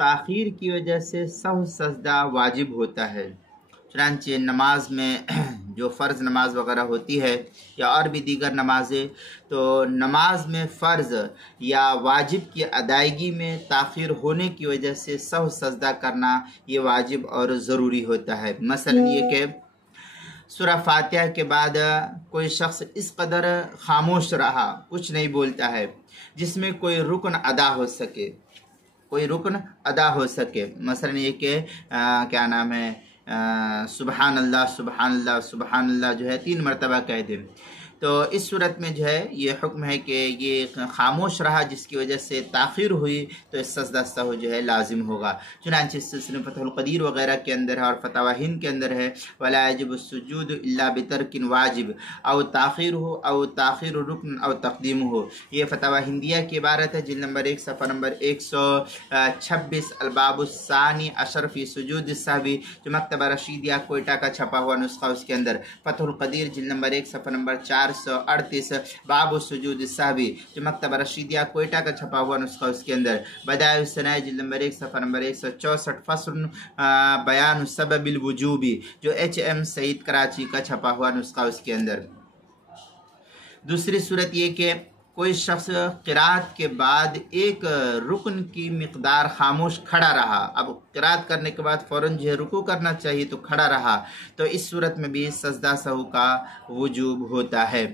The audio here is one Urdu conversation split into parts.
تاخیر کی وجہ سے سہو سجدہ واجب ہوتا ہے۔ چنانچہ نماز میں جو فرض نماز وغیرہ ہوتی ہے یا اور بھی دیگر نمازیں، تو نماز میں فرض یا واجب کی ادائیگی میں تاخیر ہونے کی وجہ سے سہو سجدہ کرنا یہ واجب اور ضروری ہوتا ہے۔ مثلا یہ کہ سورہ فاتحہ کے بعد کوئی شخص اس قدر خاموش رہا، کچھ نہیں بولتا ہے، جس میں کوئی رکن ادا ہو سکے، مثلا یہ کہ کیا نام ہے، سبحان اللہ سبحان اللہ سبحان اللہ جو ہے 3 مرتبہ کہہ دیں، تو اس صورت میں جو ہے یہ حکم ہے کہ یہ خاموش رہا جس کی وجہ سے تاخیر ہوئی تو اس سجدہ سہو جو ہے لازم ہوگا۔ چنانچہ اس سلسلے میں فتح القدیر وغیرہ کے اندر ہے اور فتاوی ہند کے اندر ہے ولا یجب السجود الا بترک واجب او تاخیر ہو او تاخیر رکن او تقدیم ہو۔ یہ فتاوی ہندیہ کی عبارت ہے، جلد نمبر 1 صفحہ نمبر 126 الباب الثانی عشر فی سجود السہو، جو مکتبہ رشیدیہ کوئٹہ کا چھپا ہوا نسخہ اس کے اندر، فتح القدیر جلد نمبر 1 صفحہ نمبر 438 باب السجود السہو، جو مکتبہ رشیدیہ کوئٹہ کا چھپا ہوا نسخہ اس کے اندر، بدائع الصنائع جلد نمبر 1 صفحہ نمبر 164 فصل بیان سبب الوجوب، جو HM سعید کراچی کا چھپا ہوا نسخہ اس کے اندر۔ دوسری صورت یہ کہ کوئی شخص قرات کے بعد ایک رکن کی مقدار خاموش کھڑا رہا، اب قرات کرنے کے بعد فوراً جو ہے رکوع کرنا چاہیے تو کھڑا رہا، تو اس صورت میں بھی سجدہ سہو کا وجوب ہوتا ہے۔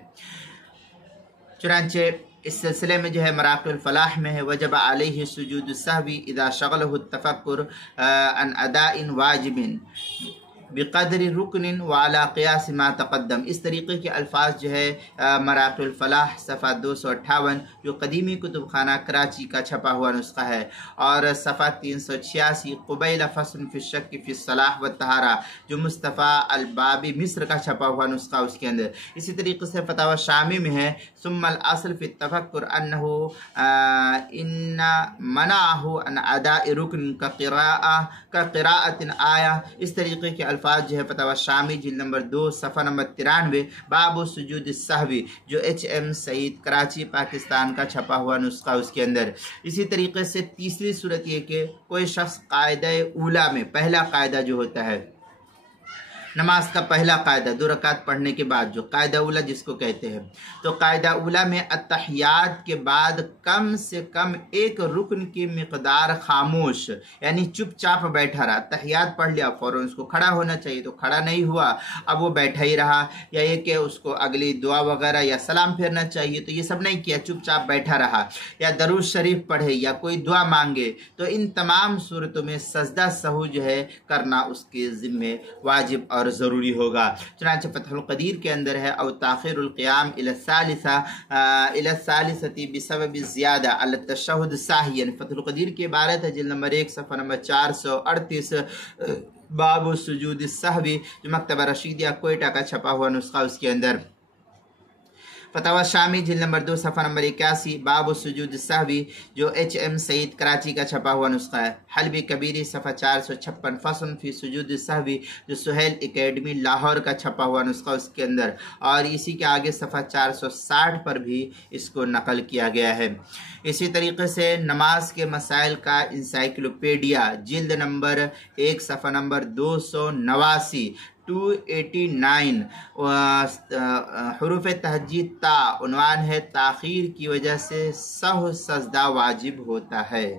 چنانچہ اس سلسلے میں جو ہے مراقی الفلاح میں ہے وجب علیہ سجود السہو اذا شغلہ التفکر عن اداء واجب بقدر رکن وعلی قیاس ما تقدم۔ اس طریقے کے الفاظ جو ہے مراقی الفلاح صفحہ 258 جو قدیمی کتب خانہ کراچی کا چھپا ہوا نسخہ ہے، اور صفحہ 386 قبیل فصل فی الشک فی الصلاح والطہارہ جو مصطفیٰ البابی مصر کا چھپا ہوا نسخہ اس کے اندر۔ اسی طریقے سے فتاوی شامی میں ہے ثم الاصل فی التفکر انہ ان منعہ عن اداء رکن کقراءۃ آیہ۔ اس طریقے کے الفاظ جو ہے فتاوی شامی جلد نمبر 2 صفحہ نمبر 93 باب سجود السہو جو HM سعید کراچی پاکستان کا چھپا ہوا نسخہ اس کے اندر۔ اسی طریقے سے تیسری صورت یہ کہ کوئی شخص قاعدہ اولیٰ میں، پہلا قاعدہ جو ہوتا ہے نماز کا پہلا قاعدہ 2 رکعت پڑھنے کے بعد جو قاعدہ اولیٰ جس کو کہتے ہیں، تو قاعدہ اولیٰ میں التحیات کے بعد کم سے کم ایک رکن کی مقدار خاموش، یعنی چپ چاپ بیٹھا رہا، تحیات پڑھ لیا فوراً اس کو کھڑا ہونا چاہیے تو کھڑا نہیں ہوا، اب وہ بیٹھا ہی رہا، یا یہ کہ اس کو اگلی دعا وغیرہ یا سلام پھیرنا چاہیے تو یہ سب نہیں کیا، چپ چاپ بیٹھا رہا، یا درود شریف پڑھے یا کوئی دعا مانگے، تو ان تمام صورتوں میں سجدہ سہو جو ہے کرنا اس کے ذمہ واجب اور ضروری ہوگا۔ چنانچہ فتح القدیر کے اندر ہے او تاخیر القیام الى الثالثۃ بسبب الزیادہ علی التشہد ساہیا، فتح القدیر کی عبارت ہے جلد نمبر 1 صفحہ نمبر 438 باب سجود السہو جو مکتبہ رشیدیہ کوئٹہ کا چھپا ہوا نسخہ اس کے اندر۔ فتاوی شامی جلد نمبر 2 صفحہ نمبر 81 باب السجود السہو جو HM سعید کراچی کا چھپا ہوا نسخہ ہے۔ حلبی کبیری صفحہ 456 فصل فی سجود السہو جو سہیل اکیڈمی لاہور کا چھپا ہوا نسخہ اس کے اندر، اور اسی کے آگے صفحہ 460 پر بھی اس کو نقل کیا گیا ہے۔ اسی طریقے سے نماز کے مسائل کا انسائکلوپیڈیا جلد نمبر 1 صفحہ نمبر 289 289 حروف تہجید تا عنوان ہے تاخیر کی وجہ سے سہو سجدہ واجب ہوتا ہے۔